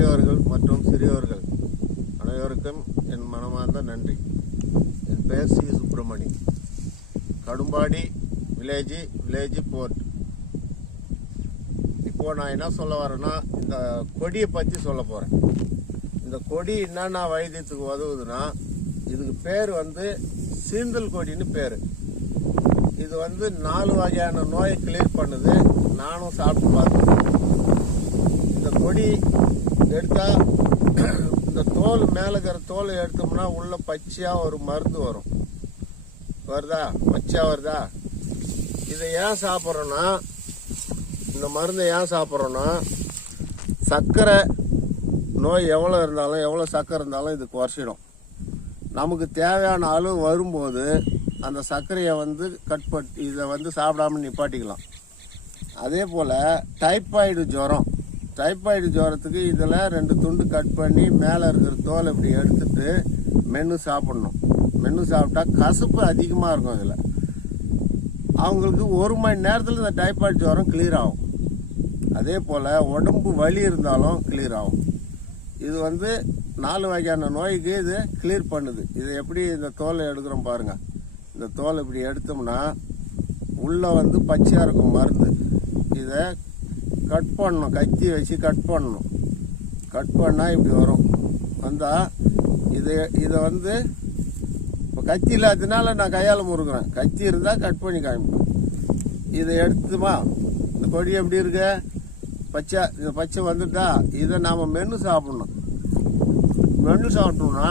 பெரியவர்கள் மற்றும் சிறியவர்கள் அனைவருக்கும் என் மனமார்ந்த நன்றி. என் பெயர் சி. சுப்பிரமணி. கடும்பாடி வில்லேஜ் போர்ட். இப்போ நான் என்ன சொல்ல வரேன்னா, இந்த கொடியை பற்றி சொல்ல போகிறேன். இந்த கொடி என்னென்ன வைத்தியத்துக்கு உதவுதுன்னா, இதுக்கு பேர் சீந்தல் கொடின்னு பேர். இது 4 வகையான நோயை கிளியர் பண்ணுது. நானும் சாப்பிட்டு பார்த்தேன். இந்த கொடி எடுத்தா இந்த தோல் மேலே இருக்கிற தோலை எடுத்தோம்னா உள்ள பச்சையாக ஒரு மருந்து வருதா, பச்சையாக வருதா. இதை ஏன் சாப்பிட்றோன்னா, இந்த மருந்தை ஏன் சாப்பிட்றோன்னா, சர்க்கரை நோய் எவ்வளோ இருந்தாலும், எவ்வளோ சர்க்கரை இருந்தாலும் இது குறைச்சிடும். நமக்கு தேவையான அளவு வரும்போது அந்த சர்க்கரையை கட் பண்ணி இதை சாப்பிடாம நிப்பாட்டிக்கலாம். அதே போல் டைப்பாய்டு ஜுரத்துக்கு இதில் 2 துண்டு கட் பண்ணி மேலே இருக்கிற தோலை இப்படி எடுத்துட்டு மென்று சாப்பிட்ணும். மென்று சாப்பிட்டா கசப்பு அதிகமாக இருக்கும். இதில் அவங்களுக்கு 1 மணி நேரத்தில் இந்த டைப்பாய்டு ஜுரம் கிளியர் ஆகும். அதே போல் உடம்பு வலி இருந்தாலும் கிளியர் ஆகும். இது 4 வகையான நோய்க்கு இது கிளியர் பண்ணுது. இது எப்படி இந்த தோலை எடுக்கிறோம் பாருங்க. இந்த தோலை இப்படி எடுத்தோம்னா உள்ள பச்சையாக இருக்கும் மருந்து. இதை கட் பண்ணணும், கத்தி வச்சு கட் பண்ணணும். கட் பண்ணால் இப்படி வந்தால் இதை இப்போ கத்தி இல்லாததுனால நான் கையால் முறுக்குறேன். கத்தி இருந்தால் கட் பண்ணி காமிப்பேன். இதை எடுத்துமா, இந்த கொடி எப்படி இருக்கு, இந்த பச்சை வந்துட்டா இதை நாம் மென்று சாப்பிடணும். மென்று சாப்பிட்டோம்னா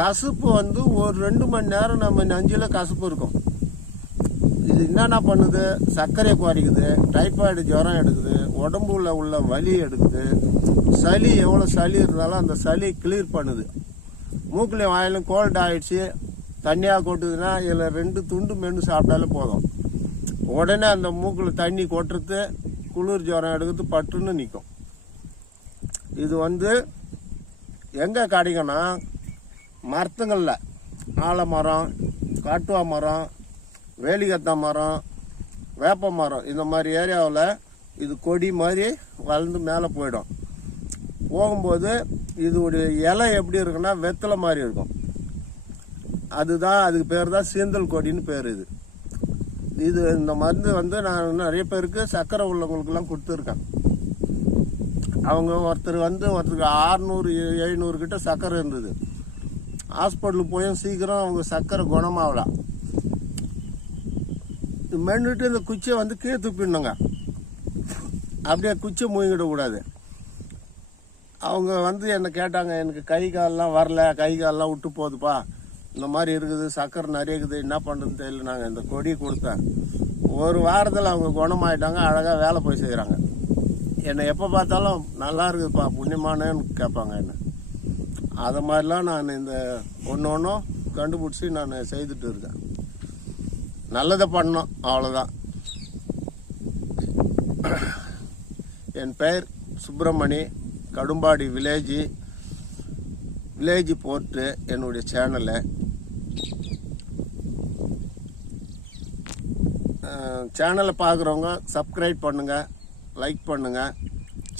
கசப்பு ஒரு 2 மணி நேரம் நம்ம நஞ்சில் கசப்பு இருக்கும். இது என்னென்ன பண்ணுது, சர்க்கரையை குறைக்குது, டைப்பாய்டு ஜுரம் எடுக்குது, உடம்புல உள்ள வலி எடுக்குது, சளி எவ்வளோ சளி இருந்தாலும் அந்த சளி கிளியர் பண்ணுது. மூக்குலையும் வாயிலும் கோல்டு ஆகிடுச்சு, தண்ணியாக கொட்டுதுன்னா இதில் 2 துண்டு மென்று சாப்பிட்டாலே போதும். உடனே அந்த மூக்கில் தண்ணி கொட்டுறது, குளிர் ஜுரம் எடுக்கிறது பட்டுன்னு நிற்கும். இது எங்கே கிடைக்கும்னா, மரத்துங்களில் ஆலமரம், காட்டுவா மரம், வேலிகத்தா மரம், வேப்ப மரம், இந்த மாதிரி ஏரியாவில் இது கொடி மாதிரி வளர்ந்து மேலே போயிடும். போகும்போது இதோடைய இலை எப்படி இருக்குன்னா வெத்தலை மாதிரி இருக்கும். அதுக்கு பேர் தான் சீந்தல் கொடின்னு பேர். இந்த மருந்து நான் நிறைய பேருக்கு சர்க்கரை உள்ளவங்களுக்கெல்லாம் கொடுத்துருக்கேன். அவங்க ஒருத்தருக்கு 600-700 கிட்ட சர்க்கரை இருந்தது. ஹாஸ்பிட்டலுக்கு போயும் சீக்கிரம் அவங்க சர்க்கரை குணமாகலாம். மென்னுட்டு இந்த குச்சியை கீழே துப்பிடணுங்க. அப்படியே குச்சியை மூங்கிடக்கூடாது. அவங்க என்னை கேட்டாங்க, எனக்கு கை காலெலாம் வரல, கை காலெலாம் விட்டு போகுதுப்பா, இந்த மாதிரி இருக்குது, சர்க்கரை நிறைய இருக்குது, என்ன பண்ணுறதுன்னு தெரியல. நாங்கள் இந்த கொடியை கொடுத்தேன். 1 வாரத்தில் அவங்க குணமாயிட்டாங்க. அழகாக வேலை போய் செய்கிறாங்க. என்னை எப்போ பார்த்தாலும் நல்லா இருக்குதுப்பா, புண்ணியமானேன்னு கேட்பாங்க என்ன. அதை மாதிரிலாம் நான் இந்த ஒன்றும் கண்டுபிடிச்சி நான் செய்துட்டு இருக்கேன். நல்லதை பண்ணோம், அவ்வளோதான். என் பெயர் சுப்பிரமணி. கடும்பாடி வில்லேஜ் போர்ட்டு என்னுடைய சேனலு. சேனலை பார்க்குறவங்க சப்ஸ்கிரைப் பண்ணுங்கள், லைக் பண்ணுங்கள்,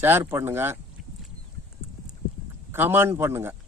ஷேர் பண்ணுங்கள், கமெண்ட் பண்ணுங்கள்.